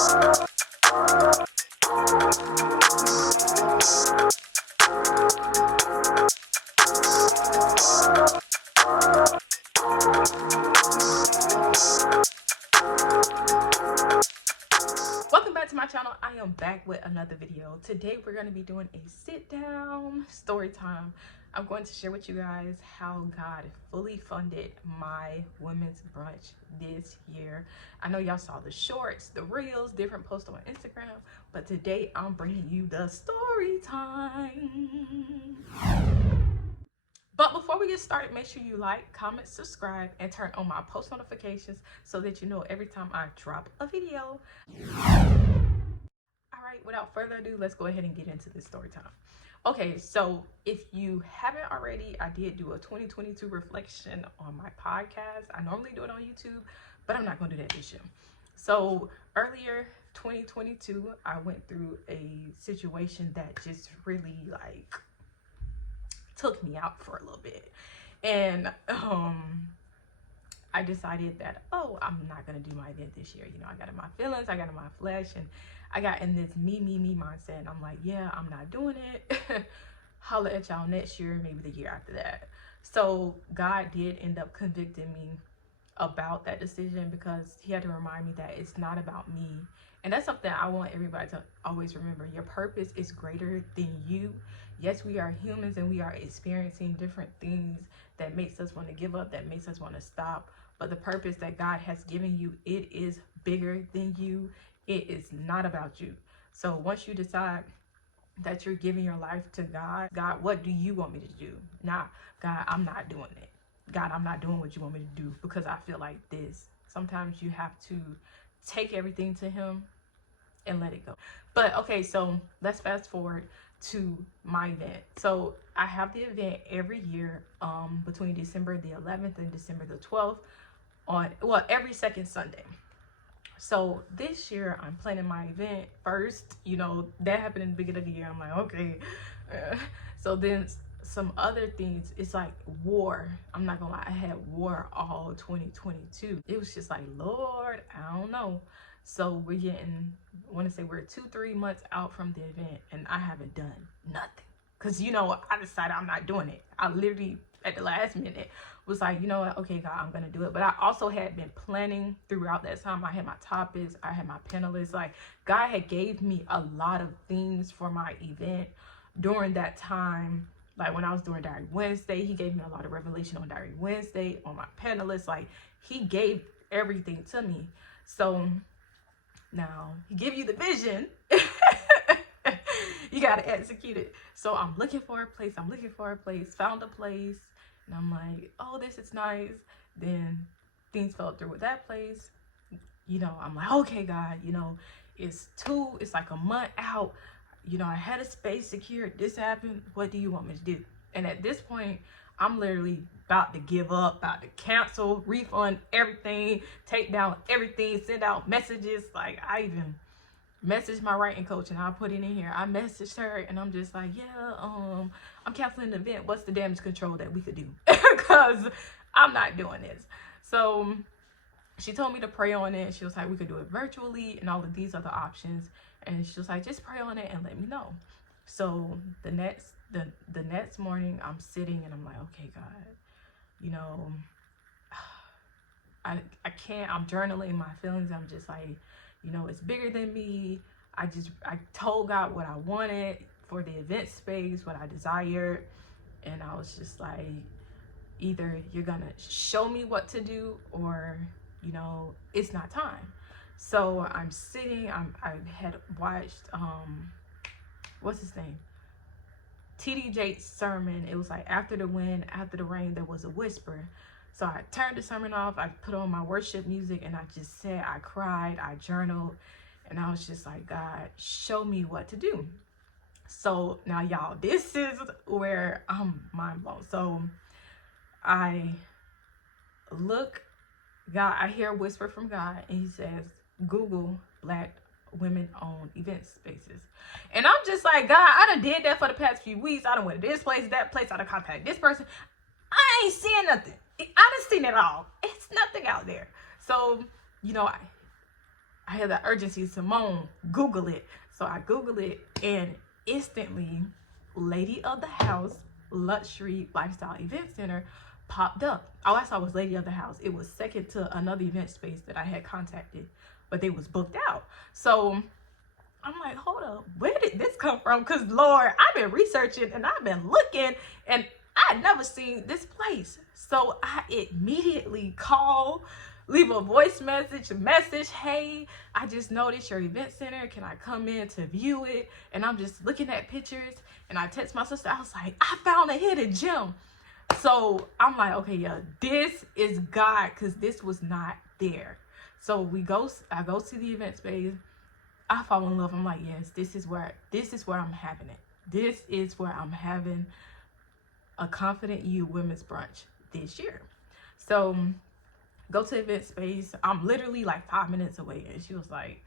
Welcome back to my channel. I am back with another video. Today we're going to be doing a sit down story time. I'm going to share with you guys how God fully funded my women's brunch this year. I know y'all saw the shorts, the reels, different posts on Instagram, but today I'm bringing you the story time. But before we get started, make sure you like, comment, subscribe, and turn on my post notifications so that you know every time I drop a video. All right, without further ado, let's go ahead and get into this story time. Okay, so if you haven't already, I did do a 2022 reflection on my podcast. I normally do it on YouTube, but I'm not going to do that this year. So earlier 2022, I went through a situation that just really took me out for a little bit. And I decided that, oh, I'm not going to do my event this year. You know, I got in my feelings, I got in my flesh, and I got in this me mindset. And I'm like, yeah, I'm not doing it. Holla at y'all next year, maybe the year after that. So God did end up convicting me about that decision, because he had to remind me that it's not about me. And that's something I want everybody to always remember. Your purpose is greater than you. Yes, we are humans and we are experiencing different things that makes us want to give up, that makes us want to stop. But the purpose that God has given you, it is bigger than you. It is not about you. So once you decide that you're giving your life to God, God, what do you want me to do? Nah, God, I'm not doing it. God, I'm not doing what you want me to do because I feel like this. Sometimes you have to take everything to him and let it go. But okay, so let's fast forward to my event. So I have the event every year between December the 11th and December the 12th on, well, every second Sunday. So this year I'm planning my event first. You know, that happened in the beginning of the year. I'm like, okay. So then some other things, it's like war. I'm not gonna lie, I had war all 2022. It was just like, Lord, I don't know. So we're getting, I want to say we're 2-3 months out from the event and I haven't done nothing. Because, you know, I decided I'm not doing it. I literally, at the last minute, was like, you know what, okay, God, I'm going to do it. But I also had been planning throughout that time. I had my topics, I had my panelists. Like, God had gave me a lot of things for my event during that time. Like, when I was doing Diary Wednesday, he gave me a lot of revelation on Diary Wednesday, on my panelists. Like, he gave everything to me. So now he give you the vision. You got to execute it. So I'm looking for a place. Found a place. And I'm like, oh, this is nice. Then things fell through with that place. You know, I'm like, okay, God, you know, it's like a month out. You know, I had a space secured. This happened. What do you want me to do? And at this point, I'm literally about to give up, about to cancel, refund everything, take down everything, send out messages. Like, I even messaged my writing coach and I'll put it in here. I messaged her and I'm just like, yeah, I'm canceling the event. What's the damage control that we could do? Because I'm not doing this. So she told me to pray on it. She was like, we could do it virtually and all of these other options. And she was like, just pray on it and let me know. So the next morning I'm sitting and I'm like, okay, God, you know, I can't, I'm journaling my feelings. I'm just like, you know, it's bigger than me. I told God what I wanted for the event space, what I desired. And I was just like, either you're gonna show me what to do or, you know, it's not time. So I'm sitting, I had watched, what's his name? TD Jakes' sermon. It was like, after the wind, after the rain, there was a whisper. So I turned the sermon off, I put on my worship music, and I just said, I cried, I journaled, and I was just like, God, show me what to do. So now, y'all, this is where I'm mind blown. So I hear a whisper from God, and he says, Google Black women-owned event spaces. And I'm just like, God, I done did that for the past few weeks. I done went to this place, that place, I done contacted this person. I ain't seeing nothing. I done seen it all. It's nothing out there. So, you know, I had the urgency. Simone, Google it. So I Googled it, and instantly, Lady of the House Luxury Lifestyle Event Center popped up. All I saw was Lady of the House. It was second to another event space that I had contacted, but they was booked out. So I'm like, hold up, where did this come from? Because Lord, I've been researching and I've been looking, and I had never seen this place. So I immediately call, leave a voice message, hey, I just noticed your event center. Can I come in to view it? And I'm just looking at pictures, and I text my sister. I was like, I found a hidden gem. So I'm like, okay, yeah, this is God, because this was not there. So I go to the event space. I fall in love. I'm like, yes, this is where I'm having it. This is where I'm having a Confident You women's brunch this year. So go to event space. I'm literally like 5 minutes away, and she was like,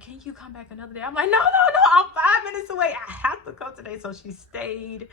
can you come back another day? I'm like, no, I'm 5 minutes away. I have to come today. So she stayed,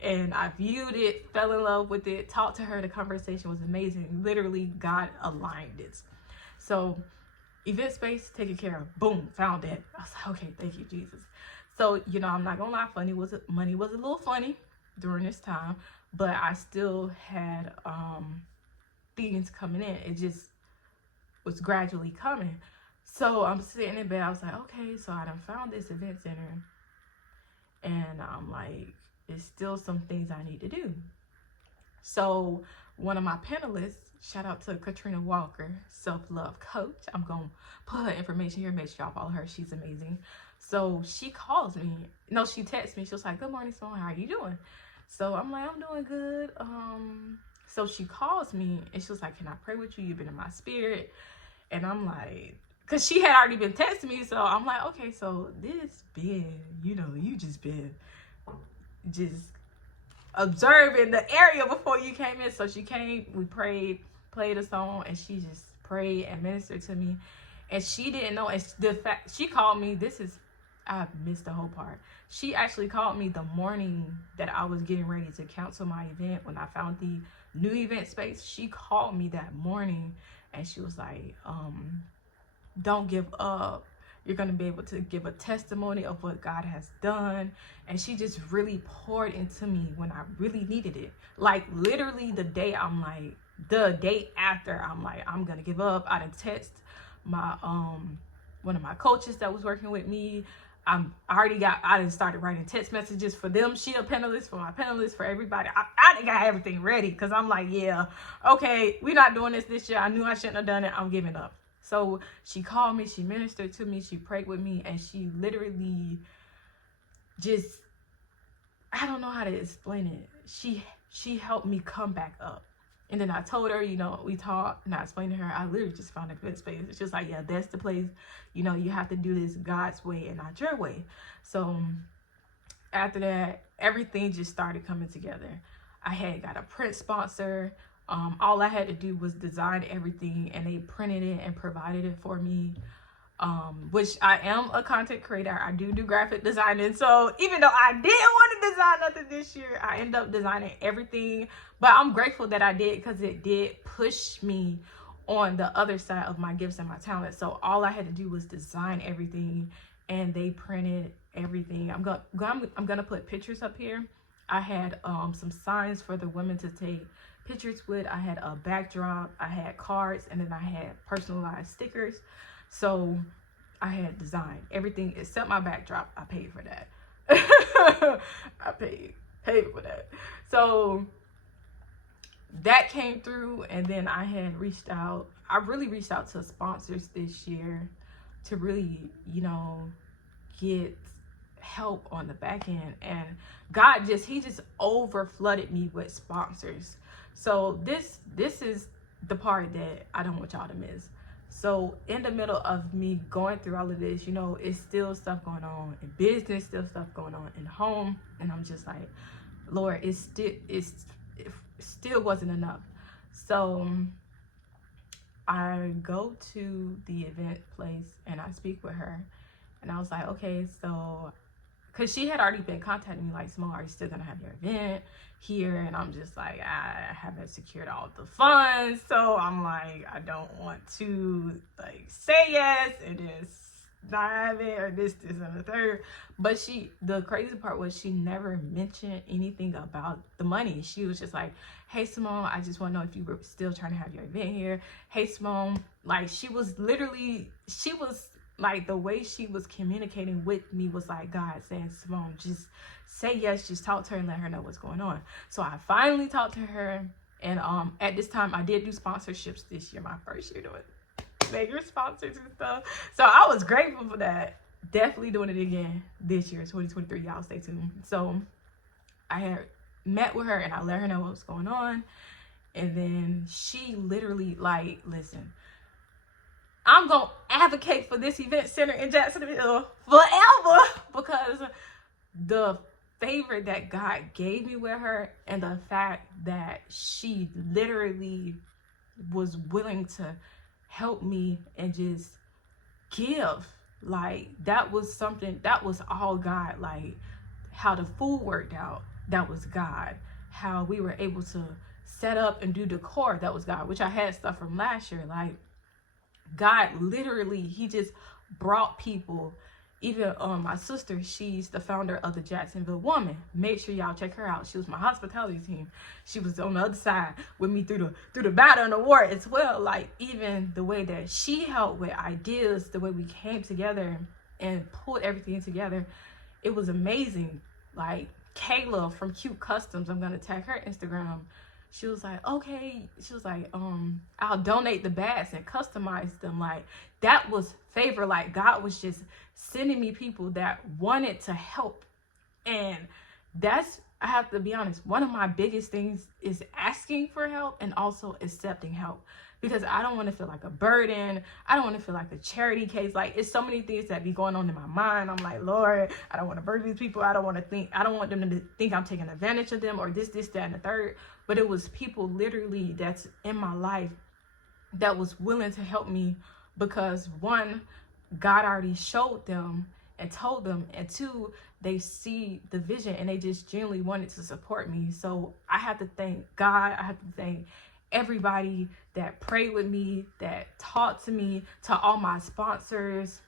and I viewed it, fell in love with it, talked to her. The conversation was amazing. Literally, God aligned it. So event space taken care of. Boom, found it. I was like, okay, thank you, Jesus. So, you know, I'm not gonna lie, money was a little funny during this time, but I still had things coming in. It just was gradually coming. So I'm sitting in bed. I was like, okay, so I done found this event center, and I'm like, there's still some things I need to do. So one of my panelists, shout out to Katrina Walker, self-love coach. I'm going to put her information here. Make sure y'all follow her. She's amazing. So she calls me. No, she texts me. She was like, good morning, Simone. How are you doing? So I'm like, I'm doing good. So she calls me, and she was like, can I pray with you? You've been in my spirit. And I'm like, because she had already been texting me. So I'm like, okay, so this been, you know, you just been just observing the area before you came in. So she came, we prayed, played a song, and she just prayed and ministered to me. And she didn't know, and the fact she called me, I missed the whole part. She actually called me the morning that I was getting ready to cancel my event when I found the new event space. She called me that morning, and she was like, don't give up. You're going to be able to give a testimony of what God has done. And she just really poured into me when I really needed it. Like literally the day after, I'm like, I'm going to give up. I didn't text my, one of my coaches that was working with me. I didn't started writing text messages for them. She a panelist, for my panelists, for everybody. I didn't got everything ready, because I'm like, yeah, okay, we're not doing this year. I knew I shouldn't have done it. I'm giving up. So she called me, she ministered to me, she prayed with me, and she literally just, I don't know how to explain it. She helped me come back up. And then I told her, you know, we talked, and I explained to her, I literally just found a good space. It's just like, yeah, that's the place. You know, you have to do this God's way and not your way. So after that, everything just started coming together. I had got a print sponsor. All I had to do was design everything, and they printed it and provided it for me. Which I am a content creator. I do graphic designing. So even though I didn't want to design nothing this year, I ended up designing everything. But I'm grateful that I did, because it did push me on the other side of my gifts and my talents. So all I had to do was design everything, and they printed everything. I'm gonna put pictures up here. I had some signs for the women to take pictures with. I had a backdrop, I had cards, and then I had personalized stickers. So I had designed everything except my backdrop. I paid for that. I paid for that. So that came through, and then I really reached out to sponsors this year to really, you know, get help on the back end. And God he just over flooded me with sponsors. So this is the part that I don't want y'all to miss. So in the middle of me going through all of this, you know, it's still stuff going on in business, still stuff going on in home. And I'm just like, Lord, it still wasn't enough. So I go to the event place, and I speak with her, and I was like, okay, so because she had already been contacting me like, Simone, are you still gonna have your event here? And I'm just like, I haven't secured all the funds, so I'm like, I don't want to like say yes and just not have it, or this and the third. But the crazy part was she never mentioned anything about the money. She was just like, hey Simone, I just want to know if you were still trying to have your event here. Hey Simone, like she was like, the way she was communicating with me was like God saying, Simone, just say yes, just talk to her and let her know what's going on. So I finally talked to her, and at this time I did do sponsorships this year, my first year doing major sponsors and stuff. So I was grateful for that. Definitely doing it again this year, 2023. Y'all stay tuned. So I had met with her and I let her know what was going on. And then she literally like, listen, I'm going to advocate for this event center in Jacksonville forever, because the favor that God gave me with her and the fact that she literally was willing to help me and just give, like, that was something, that was all God. Like how the food worked out, that was God. How we were able to set up and do decor, that was God, which I had stuff from last year. Like God literally, he just brought people. Even my sister, she's the founder of the Jacksonville Woman. Make sure y'all check her out. She was my hospitality team. She was on the other side with me through the battle and the war as well. Like even the way that she helped with ideas, the way we came together and pulled everything together, it was amazing. Like Kayla from Cute Customs, I'm gonna tag her Instagram. She was like, okay. She was like, I'll donate the bags and customize them. Like that was favor. Like God was just sending me people that wanted to help. And that's, I have to be honest, one of my biggest things is asking for help and also accepting help, because I don't want to feel like a burden. I don't want to feel like a charity case. Like it's so many things that be going on in my mind. I'm like, Lord, I don't want to burden these people. I don't want them to think I'm taking advantage of them or this, that, and the third. But it was people literally that's in my life that was willing to help me, because one, God already showed them and told them, and two, they see the vision and they just genuinely wanted to support me. So I have to thank God. I have to thank everybody that prayed with me, that talked to me, to all my sponsors,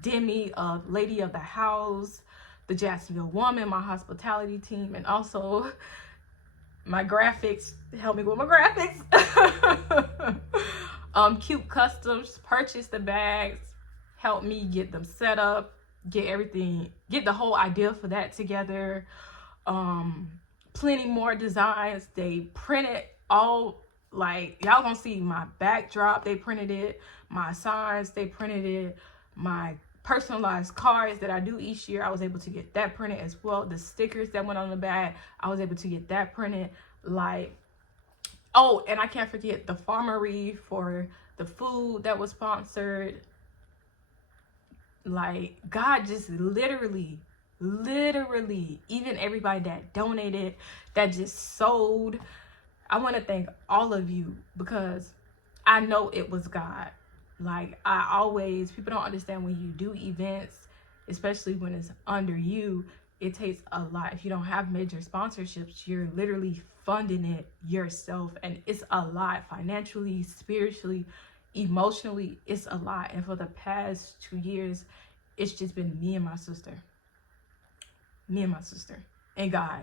Demi of Lady of the House, the Jacksonville Woman, my hospitality team, and also my graphics, help me with my graphics. Cute Customs purchased the bags, helped me get them set up, get the whole idea for that together. Plenty more designs. They printed all, like y'all gonna see my backdrop, they printed it, my signs, they printed it, my personalized cards that I do each year, I was able to get that printed as well. The stickers that went on the bag, I was able to get that printed. Like, oh, and I can't forget the farmery for the food that was sponsored. Like God just literally, even everybody that donated, that just sold, I want to thank all of you, because I know it was God. Like people don't understand when you do events, especially when it's under you, it takes a lot. If you don't have major sponsorships, you're literally funding it yourself, and it's a lot financially, spiritually, emotionally. It's a lot. And for the past 2 years, it's just been me and my sister and God.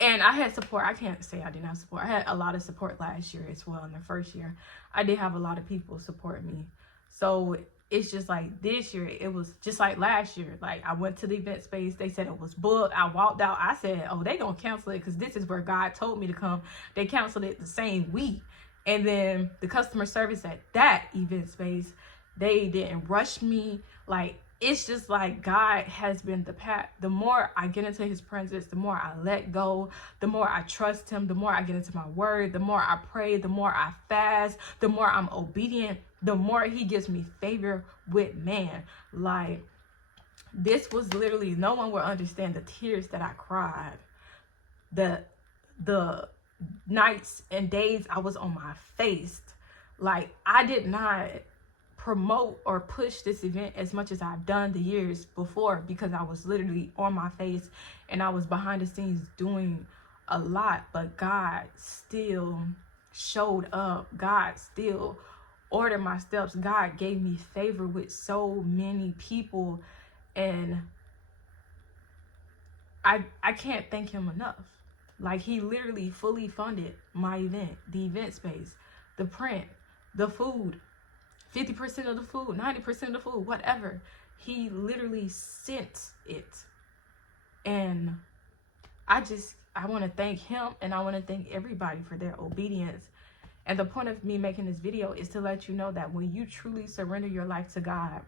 And I had support. I can't say I didn't have support. I had a lot of support last year as well. In the first year, I did have a lot of people support me. So it's just like this year, it was just like last year. Like I went to the event space. They said it was booked. I walked out. I said, oh, they gonna cancel it because this is where God told me to come. They canceled it the same week. And then the customer service at that event space, they didn't rush me. Like, it's just like God has been the more I get into his presence, the more I let go, the more I trust him, the more I get into my word, the more I pray, the more I fast, the more I'm obedient, the more he gives me favor with man. Like, this was literally, no one will understand the tears that I cried, the nights and days I was on my face. Like, I did not promote or push this event as much as I've done the years before, because I was literally on my face and I was behind the scenes doing a lot, but God still showed up. God still ordered my steps. God gave me favor with so many people, and I can't thank him enough. Like, he literally fully funded my event, the event space, the print, the food, 50% of the food, 90% of the food, whatever. He literally sent it. And I want to thank him, and I want to thank everybody for their obedience. And the point of me making this video is to let you know that when you truly surrender your life to God,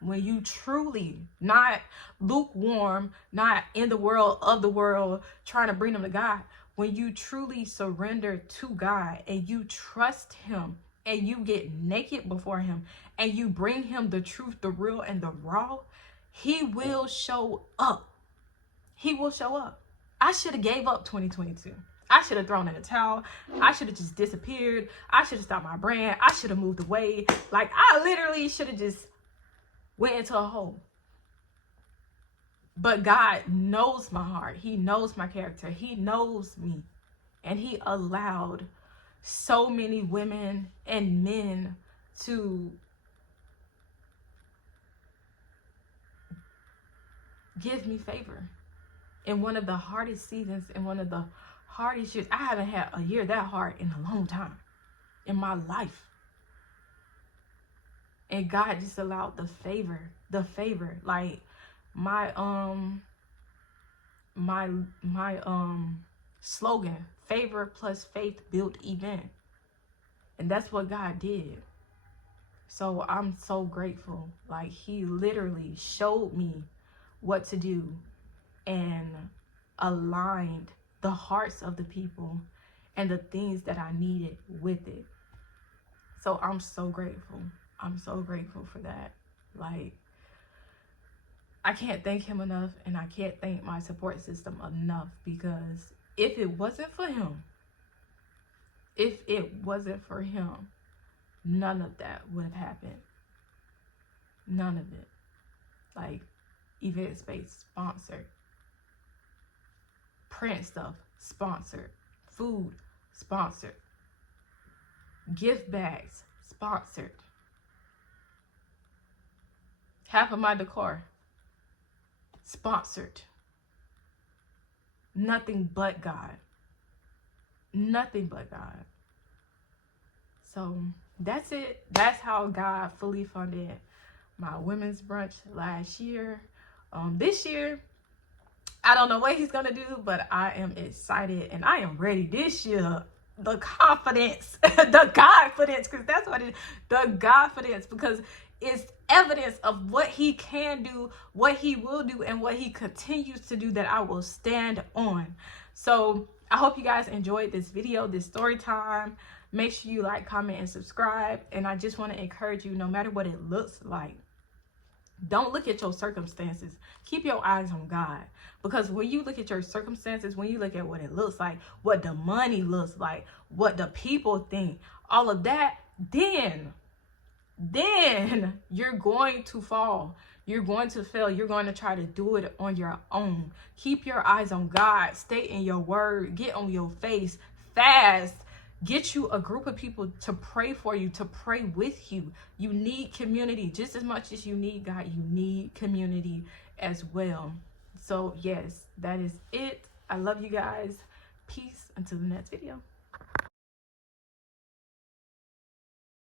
when you truly, not lukewarm, not in the world, of the world, trying to bring them to God, when you truly surrender to God and you trust him and you get naked before him and you bring him the truth, the real, and the raw, he will show up. He will show up. I should have gave up 2022. I should have thrown in the towel. I should have just disappeared. I should have stopped my brand. I should have moved away. Like, I literally should have just went into a hole. But God knows my heart. He knows my character. He knows me. And he allowed so many women and men to give me favor in one of the hardest seasons, in one of the hardest years. I haven't had a year that hard in a long time in my life. And God just allowed the favor. Like, my slogan, favor plus faith built event. And that's what God did. So I'm so grateful. Like, he literally showed me what to do and aligned the hearts of the people and the things that I needed with it. So I'm so grateful. I'm so grateful for that. Like, I can't thank him enough, and I can't thank my support system enough, because if it wasn't for him, none of that would have happened. None of it. Like, event space sponsored, print stuff sponsored, food sponsored, gift bags sponsored, half of my decor sponsored. Nothing but God. Nothing but God. So that's it. That's how God fully funded my women's brunch last year. This year, I don't know what he's gonna do, but I am excited and I am ready this year. The confidence, the Godfidence, because that's what it is. The Godfidence, because it's evidence of what he can do, what he will do, and what he continues to do that I will stand on. So I hope you guys enjoyed this video, this story time. Make sure you like, comment, and subscribe. And I just want to encourage you, no matter what it looks like, don't look at your circumstances. Keep your eyes on God. Because when you look at your circumstances, when you look at what it looks like, what the money looks like, what the people think, all of that, then you're going to fall. You're going to fail. You're going to try to do it on your own. Keep your eyes on God. Stay in your word. Get on your face. Fast. Get you a group of people to pray for you, to pray with you. You need community just as much as you need God. You need community as well. So yes, that is it. I love you guys. Peace until the next video.